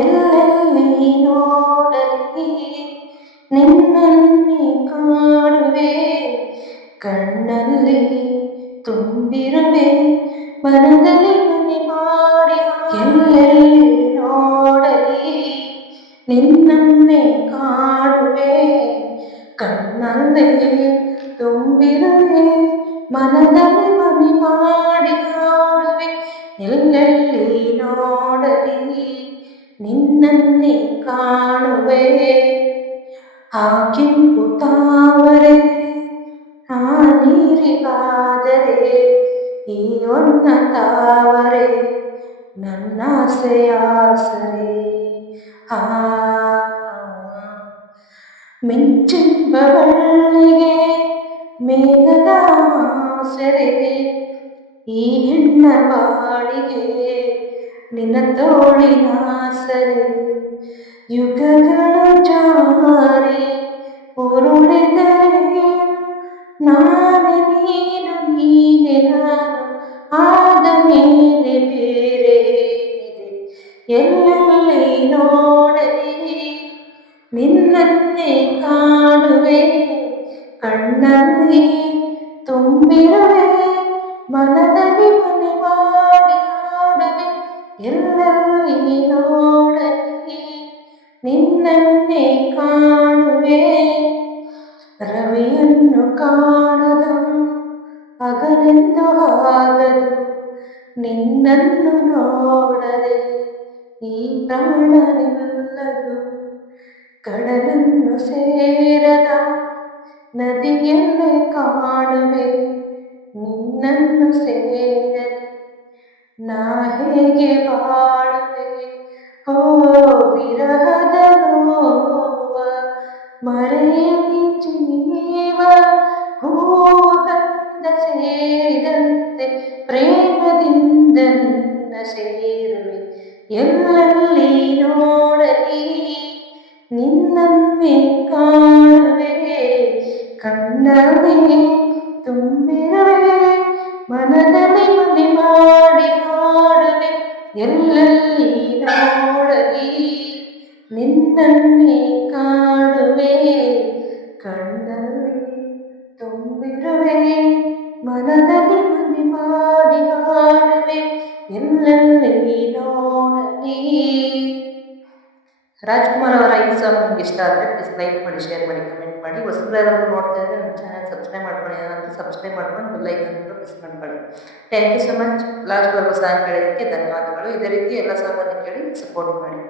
ಎಲ್ಲೆಲ್ಲಿ ನೋಡಲಿ ನಿನ್ನನ್ನೇ ಕಾಣುವೆ, ಕಣ್ಣಲ್ಲಿ ತುಂಬಿರುವೆ, ಮನದಲ್ಲಿ ಮನೆ ಮಾಡಿ. ಎಲ್ಲೆಲ್ಲಿ ನೋಡಲಿ ನಿನ್ನನ್ನೇ ಕಾಣುವೆ, ಕಣ್ಣಲ್ಲಿ ತುಂಬಿರುವೆ, ಮನದಲ್ಲಿ ಮನೆ ಮಾಡಿ ಹಾಡುವೆ. ಎಲ್ಲೆಲ್ಲಿ ನೋಡಲಿ ನಿನ್ನನ್ನೇ ಕಾಣುವೆ. ಆ ಕೆಂಪು ತಾವರೆ ಆ ನೀರಿಗಾದರೆ, ಈ ಹೊನ್ನ ತಾವರೆ ನನ್ನಾಸೆಯಾಸರೆ. ಆ ಮಿಂಚೆಂಬ ಬಳ್ಳಿಗೆ ಮೇಘದ ಆಸರೆ, ಈ ಹೆಣ್ಣ ಬಾಳಿಗೆ ನಿನ್ನ ತೋಳಿನ ಸರೆ. ಯುಗಗಳ ಜಾರಿ ಉರುಳಿದರೆ ನಾನೇ ನೀನು ನೀನೆ ನಾನು, ಆದ ಮೇಲೆ ಬೇರೆ ಏನಿದೆ. ಎಲ್ಲೆಲ್ಲಿ ನೋಡಲಿ ನಿನ್ನನ್ನೇ ಕಾಣುವೆ, ಕಣ್ಣಲ್ಲಿ ತುಂಬಿರುವೆ, ಮನದಲ್ಲಿ ಮನೆ ಮಾಡಿ ಹಾಡುವೆ. ಎಲ್ಲೆಲ್ಲಿ ನೋಡಲಿ ನಿನ್ನನ್ನೇ ಕಾಣುವೆ. ರವಿಯನ್ನು ಕಾಣದ ಹಗಲೆಂದು ಆಗದು, ನಿನ್ನನ್ನು ನೋಡದೆ ಈ ಪ್ರಾಣ ನಿಲ್ಲದು. ಕಡಲನ್ನು ಸೇರದ ನದಿಯಲ್ಲೇ ಕಾಣುವೆ, ನಿನ್ನನ್ನು ಸೇರದೆ ನಾ ಹೇಗೆ ಬಾಳುವೆ. ಓ ವಿರಹದ ನೋವ ಮರೆಯಲಿ ಜೀವ, ಹೂಗಂಧ ಸೇರಿದಂತೆ ಪ್ರೇಮದಿಂದ ನಿನ್ನ ಸೇರುವೆ. ಎಲ್ಲೆಲ್ಲಿ ನೋಡಲಿ ನಿನ್ನನ್ನೇ ಕಾಣುವೆ, ಕಣ್ಣಲ್ಲಿ ತುಂಬಿರುವೆ, ಮನದಲ್ಲಿ ಮನೆ ಮಾಡಿ ಹಾಡುವೆ. ಎಲ್ಲೆಲ್ಲಿ ನೋಡಲಿ ನಿನ್ನನ್ನೇ ಕಾಣುವೆ, ಕಣ್ಣಲ್ಲಿ ತುಂಬಿರುವೆ, ಮನದಲ್ಲಿ ಮನೆ ಮಾಡಿ ಹಾಡುವೆ. ಎಲ್ಲೆಲ್ಲಿ ನೋಡಲಿ. ರಾಜ್ಕುಮಾರ್ ಅವರ ಈ ಸಾಂಗ್ ನಿಮ್ಗೆ ಇಷ್ಟ ಆದರೆ ಪ್ಲೀಸ್ ಲೈಕ್ ಮಾಡಿ, ಶೇರ್ ಮಾಡಿ, ಕಮೆಂಟ್ ಮಾಡಿ. ಹೊಸಬರಾದ್ರು ನೋಡ್ತಾ ಇದ್ರೆ ನಮ್ಮ ಚಾನಲ್ ಸಬ್ಸ್ಕ್ರೈಬ್ ಮಾಡ್ಕೊಳ್ಳಿ. ಏನಾದರೂ ಸಬ್ಸ್ಕ್ರೈಬ್ ಮಾಡ್ಕೊಂಡು ಬೆಲ್ಲೈಕನ್ ಕೂಡ ಪ್ರೆಸ್ ಮಾಡ್ಕೊಳ್ಳಿ. Thank you so much. ಲಾಸ್ಟ್ವರೆಗೂ ಸಾಂಗ್ ಕೇಳೋದಕ್ಕೆ ಧನ್ಯವಾದಗಳು. ಇದೇ ರೀತಿ ಎಲ್ಲ ಸಾಂಗನ್ನು ಕೇಳಿ ಸಪೋರ್ಟ್ ಮಾಡಿ.